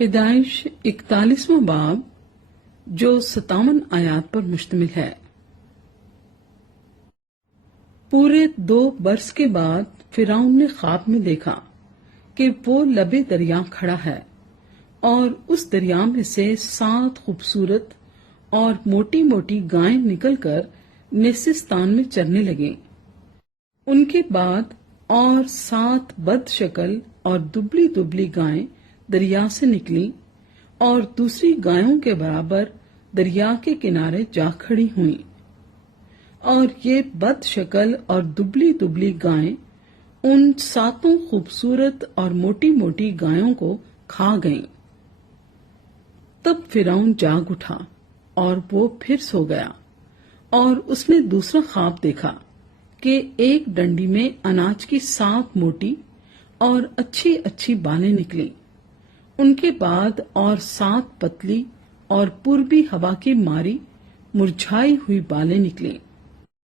پیدائش 41واں باب جو 57 آیات پر مشتمل ہے۔ پورے 2 برس کے بعد فرعون نے خواب میں دیکھا کہ وہ لبے دریا کھڑا ہے اور اس دریا میں سے 7 خوبصورت اور موٹی موٹی گائیں نکل کر نیسستان میں چرنے لگیں۔ ان کے بعد اور 7 بد شکل اور دبلی دبلی گائیں دریا سے نکلیں اور دوسری گایوں کے برابر دریا کے کنارے جا کھڑی ہوئیں، اور یہ بد شکل اور دبلی دبلی گائیں ان 7 خوبصورت اور موٹی موٹی گایوں کو کھا گئیں۔ تب فرعون جاگ اٹھا اور وہ پھر سو گیا، اور اس نے دوسرا خواب دیکھا کہ ایک ڈنڈی میں اناج کی 7 موٹی اور اچھی اچھی بالیں نکلیں، ان کے بعد اور 7 پتلی اور پوربی ہوا کی ماری مرجھائی ہوئی بالیں نکلیں۔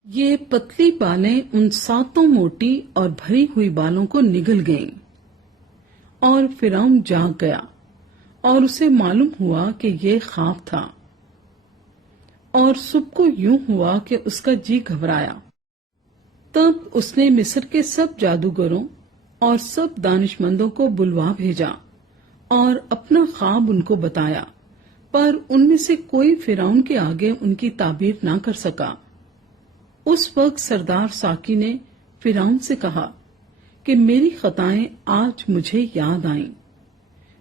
یہ پتلی بالیں ان 7 موٹی اور بھری ہوئی بالوں کو نگل گئیں، اور فرعون جاگ گیا اور اسے معلوم ہوا کہ یہ خواب تھا، اور صبح کو یوں ہوا کہ اس کا جی گھبرایا۔ تب اس نے مصر کے سب جادوگروں اور سب دانشمندوں کو بلوا بھیجا اور اپنا خواب ان کو بتایا، پر ان میں سے کوئی فرعون کے آگے ان کی تعبیر نہ کر سکا۔ اس وقت سردار ساقی نے فرعون سے کہا کہ میری خطائیں آج مجھے یاد آئیں۔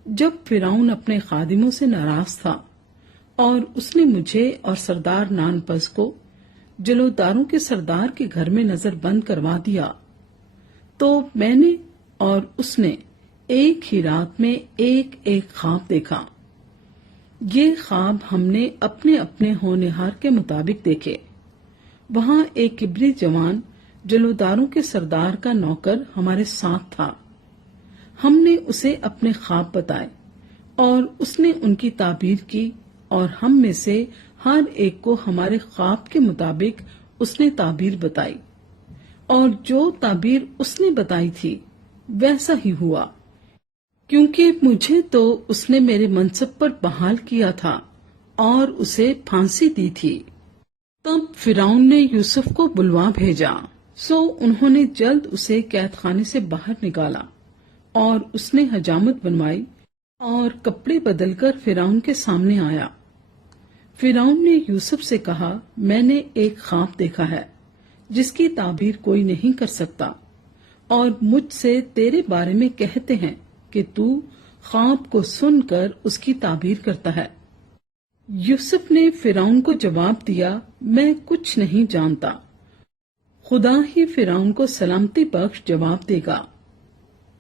جب فرعون اپنے خادموں سے ناراض تھا اور اس نے مجھے اور سردار نانپس کو جلوداروں کے سردار کے گھر میں نظر بند کروا دیا، تو میں نے اور اس نے ایک ہی رات میں ایک ایک خواب دیکھا۔ یہ خواب ہم نے اپنے اپنے ہونہار کے مطابق دیکھے۔ وہاں ایک عبری جوان جلوداروں کے سردار کا نوکر ہمارے ساتھ تھا۔ ہم نے اسے اپنے خواب بتائے اور اس نے ان کی تعبیر کی، اور ہم میں سے ہر ایک کو ہمارے خواب کے مطابق اس نے تعبیر بتائی، اور جو تعبیر اس نے بتائی تھی ویسا ہی ہوا، کیونکہ مجھے تو اس نے میرے منصب پر بحال کیا تھا اور اسے پھانسی دی تھی۔ تب فرعون نے یوسف کو بلوا بھیجا، سو انہوں نے جلد اسے قید خانے سے باہر نکالا، اور اس نے حجامت بنوائی اور کپڑے بدل کر فرعون کے سامنے آیا۔ فرعون نے یوسف سے کہا، میں نے ایک خواب دیکھا ہے جس کی تعبیر کوئی نہیں کر سکتا، اور مجھ سے تیرے بارے میں کہتے ہیں کہ تو خواب کو سن کر اس کی تعبیر کرتا ہے۔ یوسف نے فرعون کو جواب دیا، میں کچھ نہیں جانتا، خدا ہی فرعون کو سلامتی بخش جواب دے گا۔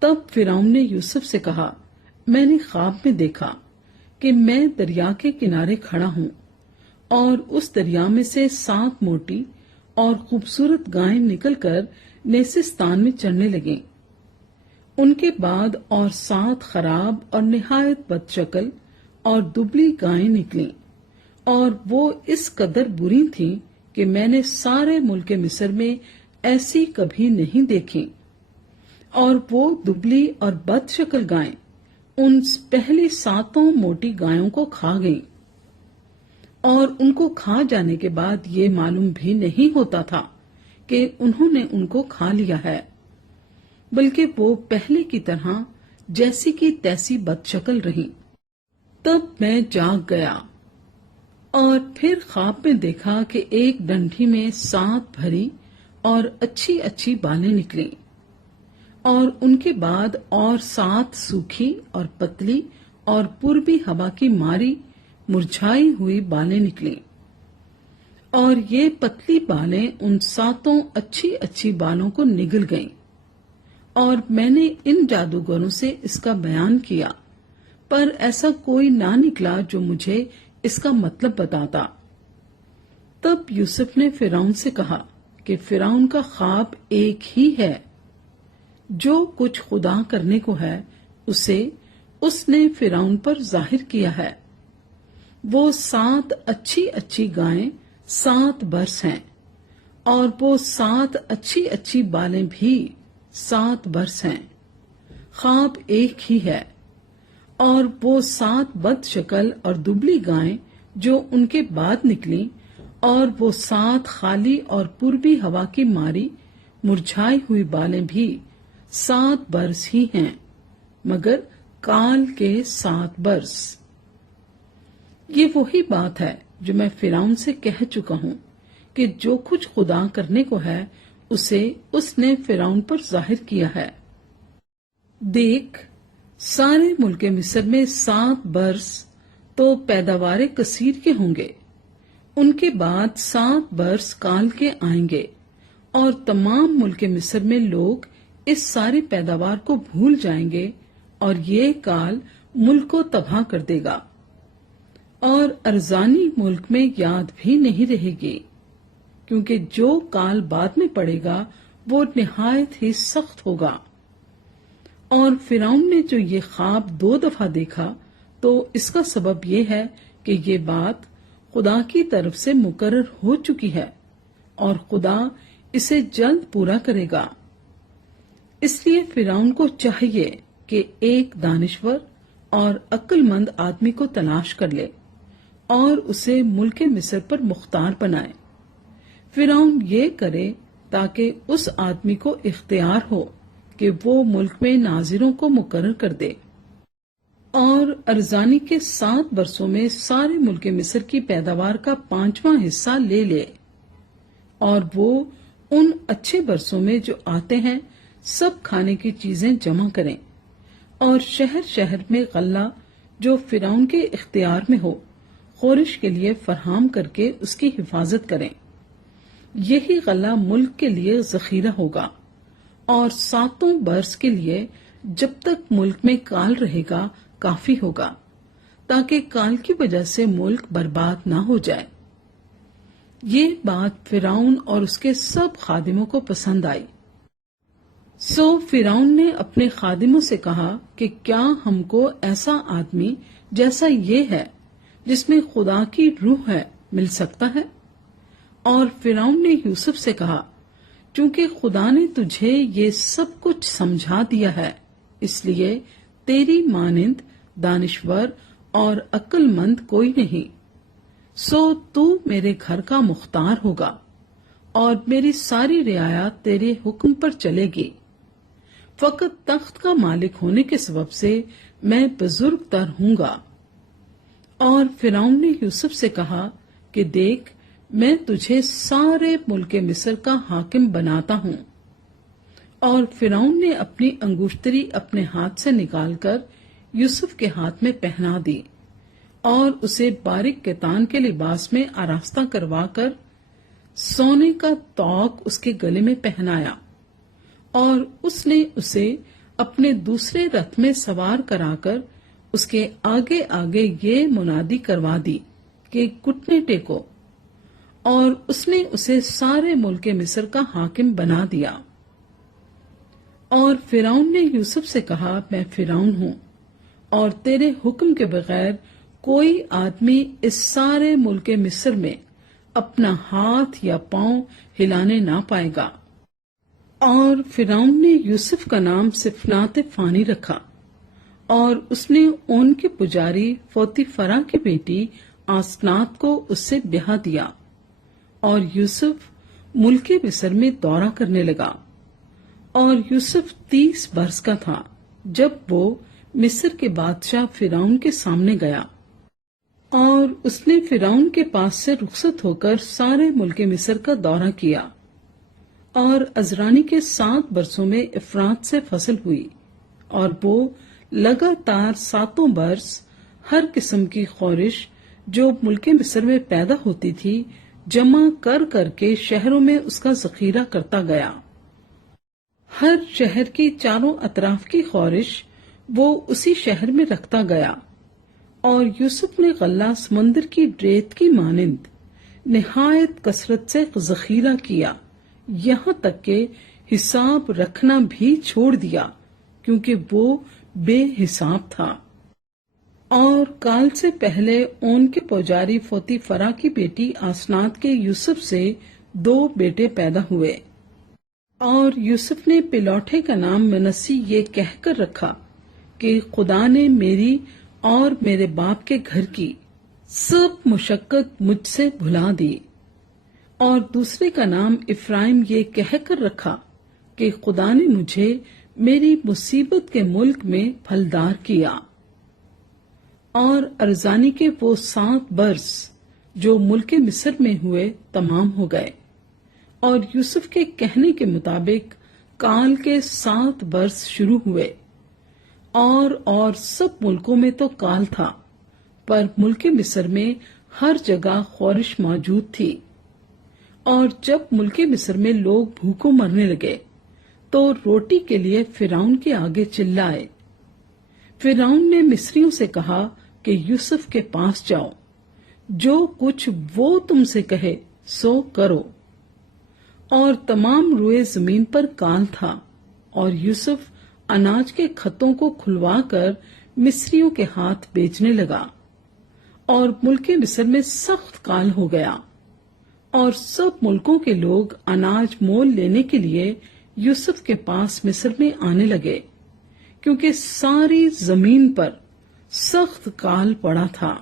تب فرعون نے یوسف سے کہا، میں نے خواب میں دیکھا کہ میں دریا کے کنارے کھڑا ہوں، اور اس دریا میں سے 7 موٹی اور خوبصورت گائیں نکل کر نیسستان میں چرنے لگیں۔ ان کے بعد اور 7 خراب اور نہایت بد شکل اور دبلی گائیں نکلیں، اور وہ اس قدر بری تھیں کہ میں نے سارے ملک مصر میں ایسی کبھی نہیں دیکھی۔ اور وہ دبلی اور بد شکل گائیں ان پہلی 7 موٹی گایوں کو کھا گئیں، اور ان کو کھا جانے کے بعد یہ معلوم بھی نہیں ہوتا تھا کہ انہوں نے ان کو کھا لیا ہے، بلکہ وہ پہلے کی طرح جیسی کی تیسی بد شکل رہیں۔ تب میں جاگ گیا اور پھر خواب میں دیکھا کہ ایک ڈنڈی میں 7 بھری اور اچھی اچھی بالیں نکلیں، اور ان کے بعد اور 7 سوکھی اور پتلی اور پوربی ہوا کی ماری مرجھائی ہوئی بالیں نکلیں، اور یہ پتلی بالیں ان 7 اچھی اچھی بالوں کو نگل گئیں۔ اور میں نے ان جادوگروں سے اس کا بیان کیا، پر ایسا کوئی نہ نکلا جو مجھے اس کا مطلب بتاتا۔ تب یوسف نے فرعون سے کہا کہ فرعون کا خواب ایک ہی ہے، جو کچھ خدا کرنے کو ہے اسے اس نے فرعون پر ظاہر کیا ہے۔ وہ 7 اچھی اچھی گائیں 7 برس ہیں، اور وہ 7 اچھی اچھی بالیں بھی 7 برس ہیں۔ خواب ایک ہی ہے، اور وہ 7 بد شکل اور دبلی گائیں جو ان کے بعد نکلیں، اور وہ 7 خالی اور پوربی ہوا کی ماری مرجھائی ہوئی بالیں بھی 7 برس ہی ہیں، مگر کال کے 7 برس۔ یہ وہی بات ہے جو میں فرعون سے کہہ چکا ہوں کہ جو کچھ خدا کرنے کو ہے اسے اس نے فرعون پر ظاہر کیا ہے۔ دیکھ، سارے ملک مصر میں 7 برس تو پیداوار کثیر کے ہوں گے، ان کے بعد 7 برس کال کے آئیں گے، اور تمام ملک مصر میں لوگ اس ساری پیداوار کو بھول جائیں گے، اور یہ کال ملک کو تباہ کر دے گا، اور ارزانی ملک میں یاد بھی نہیں رہے گی، کیونکہ جو کال بعد میں پڑے گا وہ نہایت ہی سخت ہوگا۔ اور فرعون نے جو یہ خواب 2 دفعہ دیکھا تو اس کا سبب یہ ہے کہ یہ بات خدا کی طرف سے مقرر ہو چکی ہے، اور خدا اسے جلد پورا کرے گا۔ اس لیے فرعون کو چاہیے کہ ایک دانشور اور عقل مند آدمی کو تلاش کر لے اور اسے ملک مصر پر مختار بنائے۔ فرعون یہ کرے تاکہ اس آدمی کو اختیار ہو کہ وہ ملک میں ناظروں کو مقرر کر دے، اور ارزانی کے 7 برسوں میں سارے ملک مصر کی پیداوار کا 5واں حصہ لے لے، اور وہ ان اچھے برسوں میں جو آتے ہیں سب کھانے کی چیزیں جمع کریں، اور شہر شہر میں غلہ جو فرعون کے اختیار میں ہو خورش کے لیے فراہم کر کے اس کی حفاظت کریں۔ یہی غلہ ملک کے لیے ذخیرہ ہوگا، اور 7 برس کے لیے جب تک ملک میں کال رہے گا کافی ہوگا، تاکہ کال کی وجہ سے ملک برباد نہ ہو جائے۔ یہ بات فرعون اور اس کے سب خادموں کو پسند آئی۔ سو فرعون نے اپنے خادموں سے کہا کہ کیا ہم کو ایسا آدمی جیسا یہ ہے جس میں خدا کی روح ہے مل سکتا ہے؟ اور فرعون نے یوسف سے کہا، چونکہ خدا نے تجھے یہ سب کچھ سمجھا دیا ہے، اس لیے تیری مانند دانشور اور عقل مند کوئی نہیں، سو تو میرے گھر کا مختار ہوگا، اور میری ساری رعایا تیرے حکم پر چلے گی۔ فقط تخت کا مالک ہونے کے سبب سے میں بزرگ تر ہوں گا۔ اور فرعون نے یوسف سے کہا کہ دیکھ، میں تجھے سارے ملک مصر کا حاکم بناتا ہوں۔ اور فرعون نے اپنی انگوشتری اپنے ہاتھ سے نکال کر یوسف کے ہاتھ میں پہنا دی، اور اسے باریک کتان کے لباس میں آراستہ کروا کر سونے کا توق اس کے گلے میں پہنایا، اور اس نے اسے اپنے دوسرے رتھ میں سوار کرا کر اس کے آگے آگے یہ منادی کروا دی کہ گھٹنے ٹیکو، اور اس نے اسے سارے ملک مصر کا حاکم بنا دیا۔ اور فرعون نے یوسف سے کہا، میں فرعون ہوں، اور تیرے حکم کے بغیر کوئی آدمی اس سارے ملک مصر میں اپنا ہاتھ یا پاؤں ہلانے نہ پائے گا۔ اور فرعون نے یوسف کا نام سفنات فانی رکھا، اور اس نے اون کے پجاری فوتیفرا کی بیٹی آسنات کو اس سے بیاہ دیا، اور یوسف ملک مصر میں دورہ کرنے لگا۔ اور یوسف 30 برس کا تھا جب وہ مصر کے بادشاہ فرعون کے سامنے گیا، اور اس نے فرعون کے پاس سے رخصت ہو کر سارے ملک مصر کا دورہ کیا۔ اور عزرانی کے 7 برسوں میں افراط سے فصل ہوئی، اور وہ لگاتار 7 برس ہر قسم کی خورش جو ملک مصر میں پیدا ہوتی تھی جمع کر کر کے شہروں میں اس کا ذخیرہ کرتا گیا۔ ہر شہر کی چاروں اطراف کی خورش وہ اسی شہر میں رکھتا گیا، اور یوسف نے غلہ سمندر کی ریت کی مانند نہایت کثرت سے ذخیرہ کیا، یہاں تک کہ حساب رکھنا بھی چھوڑ دیا، کیونکہ وہ بے حساب تھا۔ اور کال سے پہلے اون کے پجاری فوتیفرا کی بیٹی آسنات کے یوسف سے 2 بیٹے پیدا ہوئے، اور یوسف نے پلوٹھے کا نام منسی یہ کہہ کر رکھا کہ خدا نے میری اور میرے باپ کے گھر کی سب مشقت مجھ سے بھلا دی، اور دوسرے کا نام افرائیم یہ کہہ کر رکھا کہ خدا نے مجھے میری مصیبت کے ملک میں پھلدار کیا۔ اور ارزانی کے وہ 7 برس جو ملک مصر میں ہوئے تمام ہو گئے، اور یوسف کے کہنے کے مطابق کال کے 7 برس شروع ہوئے، اور سب ملکوں میں تو کال تھا، پر ملک مصر میں ہر جگہ خورش موجود تھی۔ اور جب ملک مصر میں لوگ بھوکوں مرنے لگے تو روٹی کے لیے فرعون کے آگے چلائے۔ فرعون نے مصریوں سے کہا کہ یوسف کے پاس جاؤ، جو کچھ وہ تم سے کہے سو کرو۔ اور تمام روئے زمین پر کال تھا، اور یوسف اناج کے خطوں کو کھلوا کر مصریوں کے ہاتھ بیچنے لگا، اور ملک مصر میں سخت کال ہو گیا، اور سب ملکوں کے لوگ اناج مول لینے کے لیے یوسف کے پاس مصر میں آنے لگے، کیونکہ ساری زمین پر سخت کال پڑا تھا۔